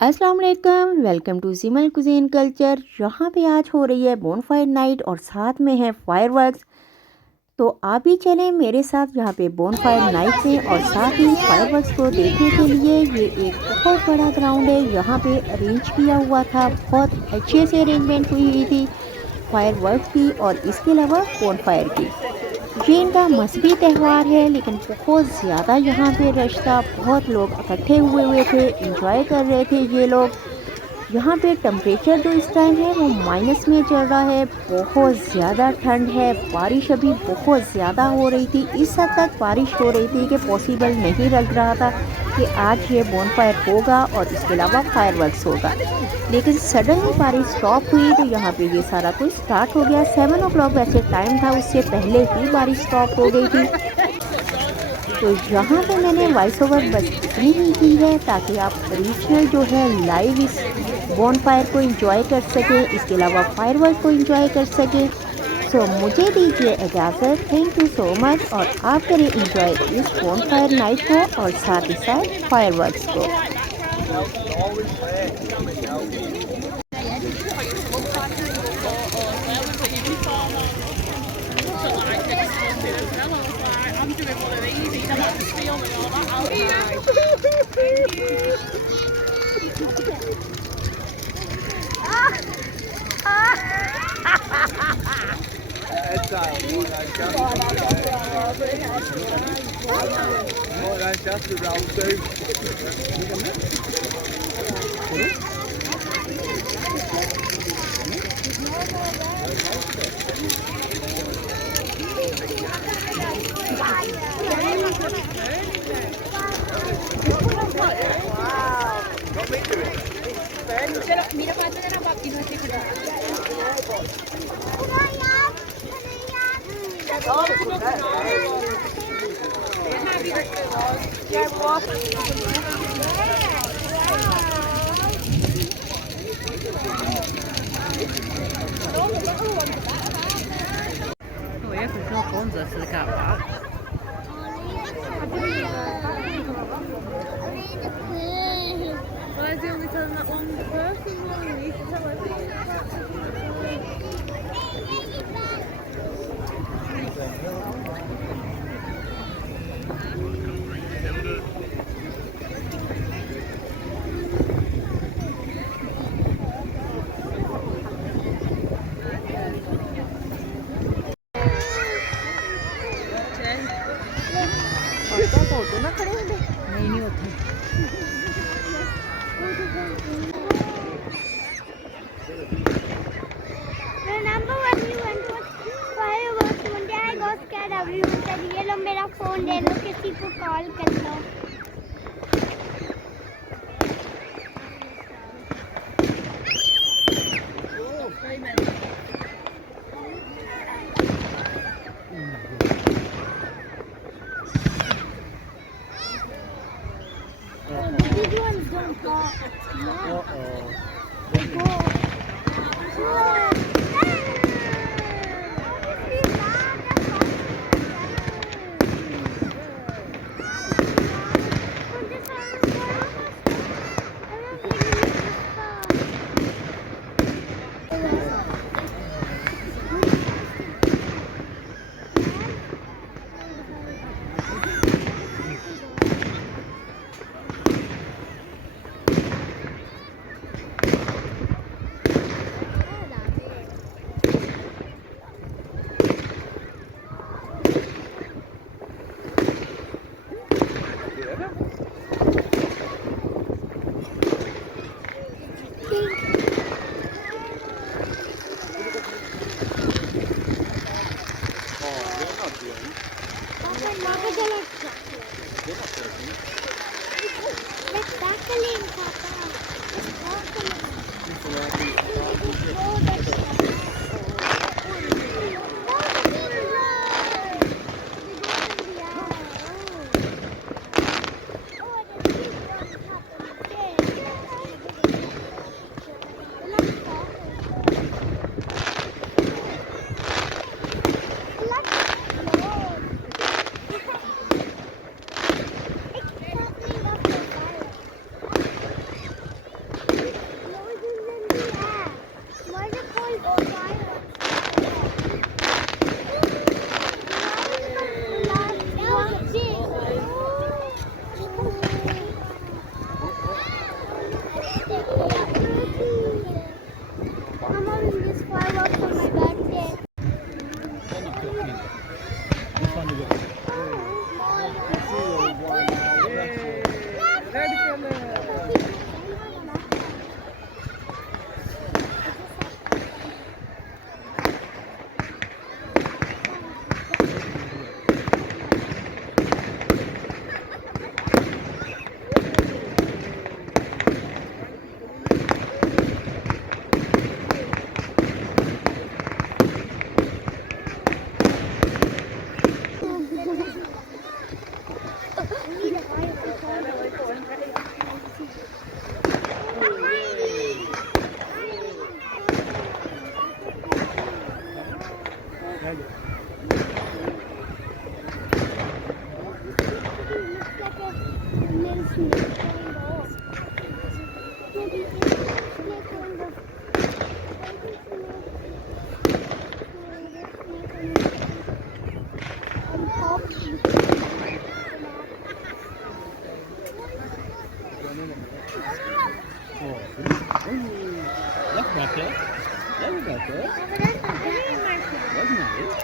अस्सलाम वालेकुम, welcome to Simal cuisine culture. यहाँ पे आज हो रही है बोनफायर नाइट और साथ में है फायरवर्क्स। तो आप भी चलें मेरे साथ यहाँ पे बोनफायर नाइट में और साथ ही फायरवर्क्स को देखने के लिए। ये एक बहुत बड़ा ग्राउंड है, यहाँ पे अरेंज किया हुआ था, बहुत अच्छे से अरेंजमेंट हुई हुई थी फायरवर्क्स की और इसके अलावा बोनफायर की। ये इनका मजहबी त्यौहार है लेकिन बहुत ज़्यादा यहाँ पे रश था, बहुत लोग इकट्ठे हुए हुए थे, इंजॉय कर रहे थे ये लोग। यहाँ पे टेम्परेचर जो इस टाइम है वो माइनस में चल रहा है, बहुत ज़्यादा ठंड है, बारिश अभी बहुत ज़्यादा हो रही थी, इस हद तक बारिश हो रही थी कि पॉसिबल नहीं लग रहा था कि आज ये बोनफायर होगा और इसके अलावा फायरवर्क्स होगा। लेकिन सडनली बारिश स्टॉप हुई तो यहाँ पे ये सारा कुछ स्टार्ट हो गया। 7 o'clock वैसे टाइम था, उससे पहले ही बारिश स्टॉप हो गई थी। तो यहाँ पे मैंने वॉइस ओवर बस इतनी ही की है ताकि आप ओरिजिनल जो है लाइव इस बॉनफायर को एंजॉय कर सकें, इसके अलावा फायरवर्क को एंजॉय कर सकें। सो मुझे दीजिए इजाज़त। थैंक यू सो मच और आप करें एंजॉय इस बॉनफायर नाइट को और साथ ही साथ फायरवर्क्स को।我也是说工作是干嘛？Why is he only telling that one person? Well, you need to tell photo ना खड़े होंगे नहीं होते। Remember when we went to fireworks one day? I got scared. Everyone said, "ये लो मेरा फोन ले लो, किसी को कॉल कर लो." The big ones don't pop. They go. Lekker bakje. Lekker bakje. Dat is mooi.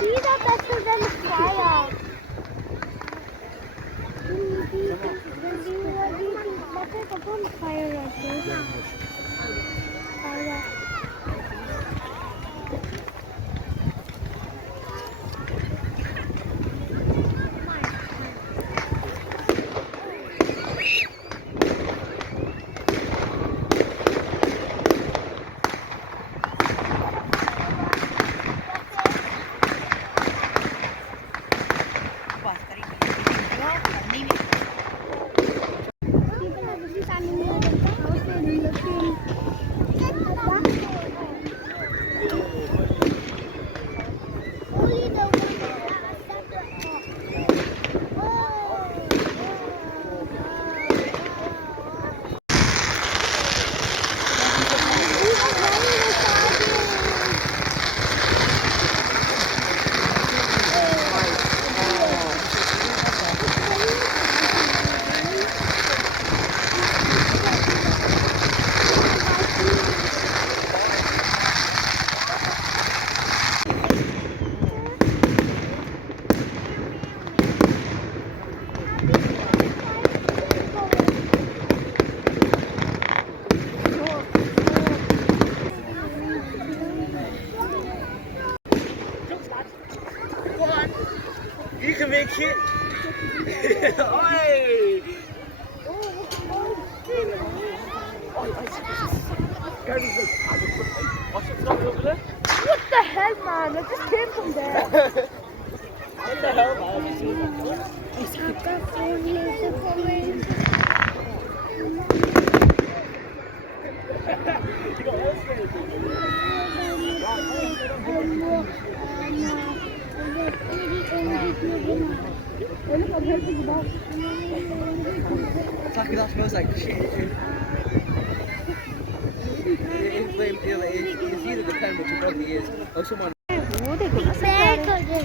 These are better than fire. Better the bonfire right there. Viegenwikje. Hoi. Kijk eens. Als je het trap wil willen. What the hell, man? I just came from there. What the hell, man? Fucking that smells like shit. It's either the pen, which it probably is, or someone. वो देखो ना प्रेयर कर रहे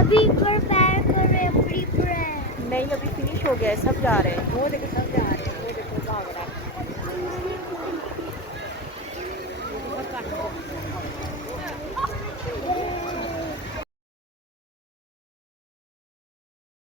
अभी पर प्रेयर कर रहे अपनी प्रेयर नहीं अभी फिनिश हो गया है सब जा रहे हैं वो देखो सब जा रहे हैं वो देखो भाग रहा है